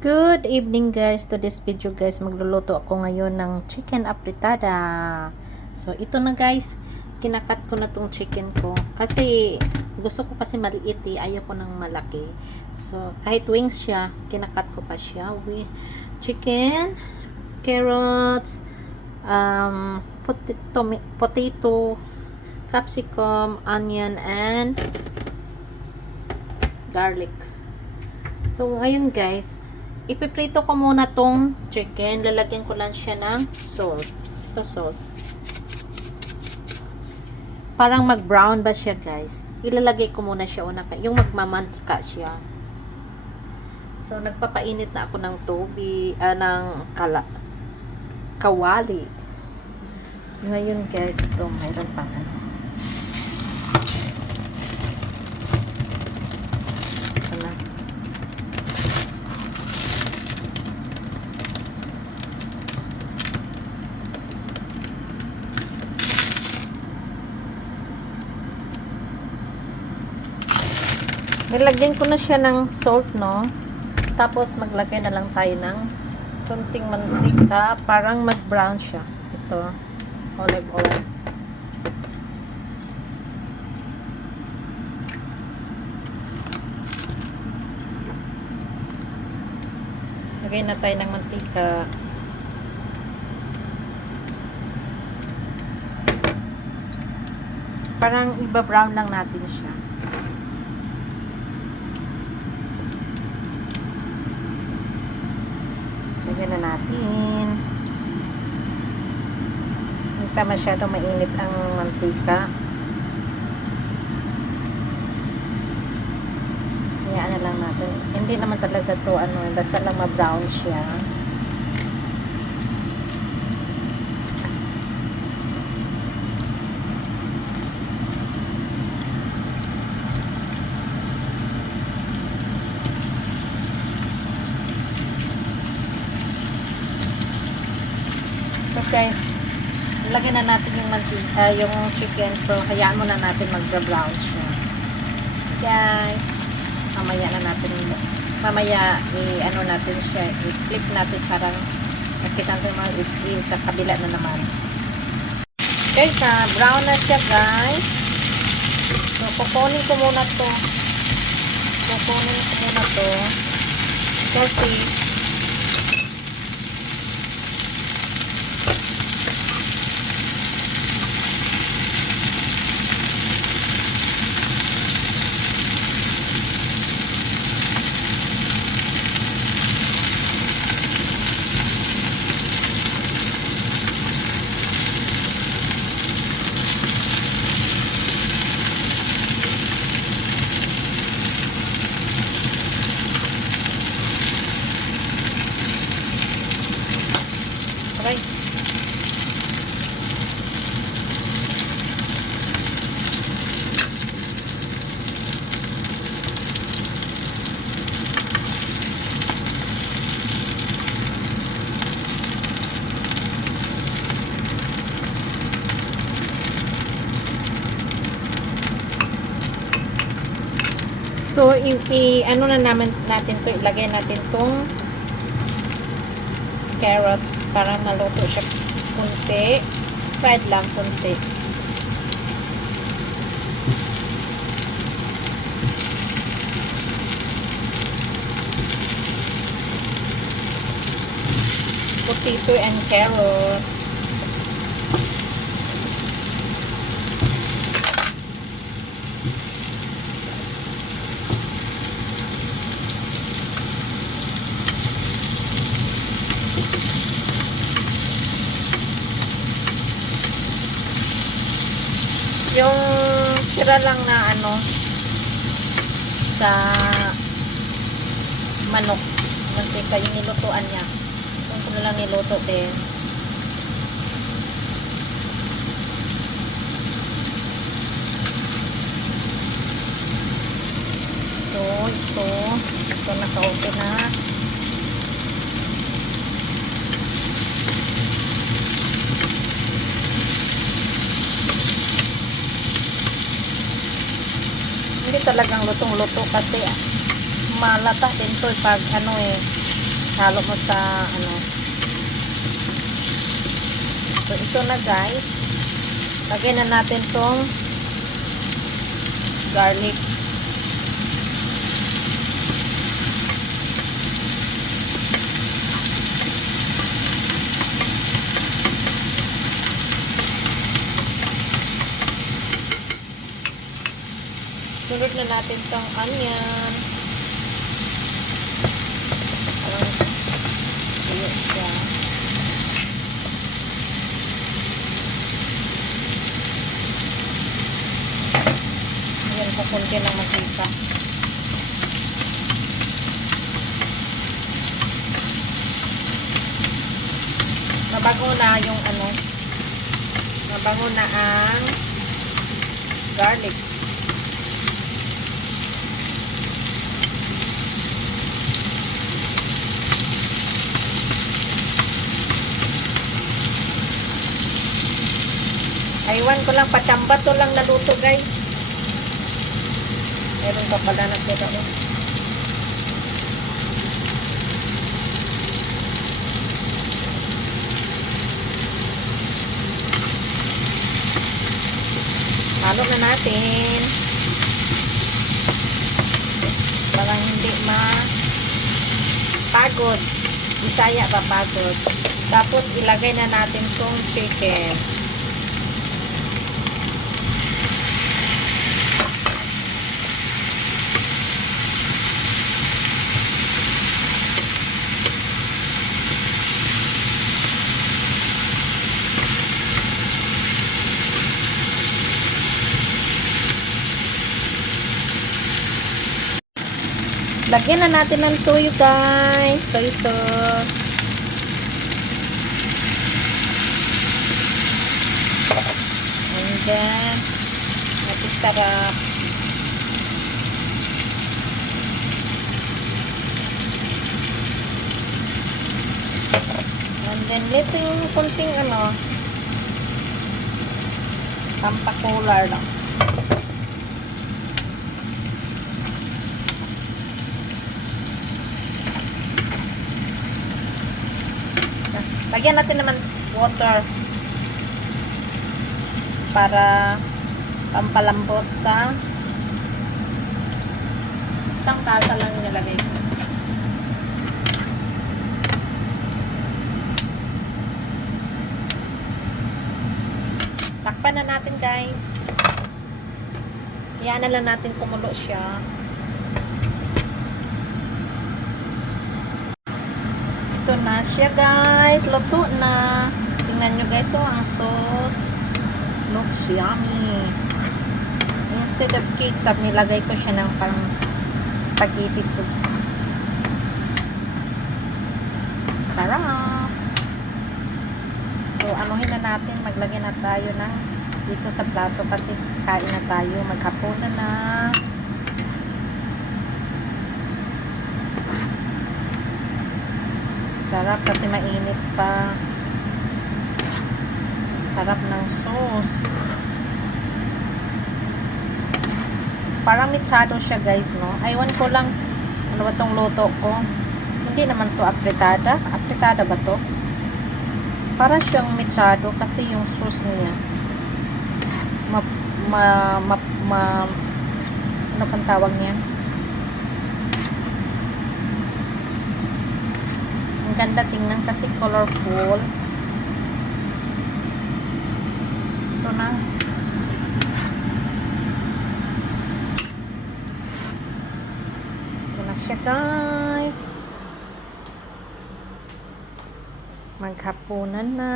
Good evening guys. To this video guys, magluluto ako ngayon ng chicken apritada. So ito na guys, kinakat ko na tong chicken ko. Kasi gusto ko kasi maliit eh, ayaw ko ng malaki. So kahit wings siya, kinakat ko pa siya. Chicken, carrots, potato, capsicum, onion, and garlic. So ngayon guys, ipiprito ko muna tong chicken. Lalagyan ko lang siya ng salt. Ito salt. Parang mag-brown ba siya guys? Ilalagay ko muna siya una. Yung magmamantika siya. So nagpapainit na ako ng tubig, ng kawali. So ngayon guys, ito mayroon pang ano. Ito na. Nilagyan ko na siya ng salt, no? Tapos maglagay na lang tayo ng konting mantika, parang mag-brown siya. Ito, olive oil. Lagay na tayo ng mantika. Parang iba-brown lang natin siya. Lagyan na natin. Hindi pa masyado mainit ang mantika. Hayaan na lang natin. Hindi naman talaga to basta lang ma-brown siya. So guys, lagyan na natin yung yung chicken. So hayaan muna natin mag-brown siya. Guys, mamaya natin siya, i-flip natin parang nakita natin mga i-green sa kabila na naman. Guys, brown na siya guys. So kukunin ko muna to kasi okay. So, ano na natin to, ilagay natin tong carrots para maluto siya kunti. Fried lang kunti. Potato and carrots. Yung tira lang na sa manok, mantika, yung nilutuan niya. Yung ko na lang niluto din. Ito naka-okay na. Hindi talagang lutong-luto kasi malata din to pag halo mo sa ano. So, ito na guys. Lagyan na natin tong garlic. Sunod na natin tong onion. Parang tuyo siya. Ayan, kukunti lang makita. Mabango na yung ano, mabango na ang garlic. Aywan ko lang, pachamba to lang naluto guys. Meron pa pala natira ko. Halo na natin. Para hindi pagod. Bisaya pa pagod. Tapos ilagay na natin tong chicken. Lagyan na natin ng toyo guys. Soy sauce. And then, natin sarap. And then, little kunting ano, pampakular lang. Lagyan natin naman water para pampalambot sa isang tasa lang nilagay ko. Takpan na natin guys. Iyan na lang natin kumulo siya. Ito na siya guys. Luto na. Tingnan nyo guys. Oh, ang sauce. Looks yummy. Instead of ketchup, nilagay ko siya ng parang spaghetti sauce. Sarap. So, anuhin na natin. Maglagay na tayo ng dito sa plato kasi kain na tayo. Maghapon na. Sarap kasi mainit pa. Sarap ng sauce. Parang mitsado siya guys, no? Aywan ko lang ano ba tong luto ko. Hindi naman to apritada. Apritada ba to? Parang siyang mitsado kasi yung sauce niya ano pang tawag niya? Ang ganda tingnan kasi colorful. Ito na. Ito na siya guys. Maghapunan na.